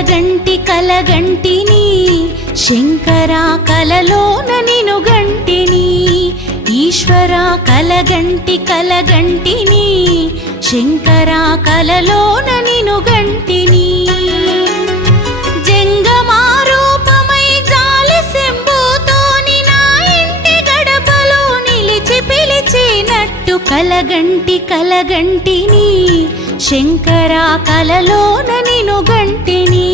కలగంటిని శంకరా కలలోన నిను గంటిని ఈశ్వరా కలగంటిని శంకరా కలలోన నిను గంటిని జంగమారూపమై జాలి శంభుతోని నా ఇంటి గడపలో నిలిచి పిలిచినట్టు కలగంటిని శంకరా కలలోన నిను గంటిని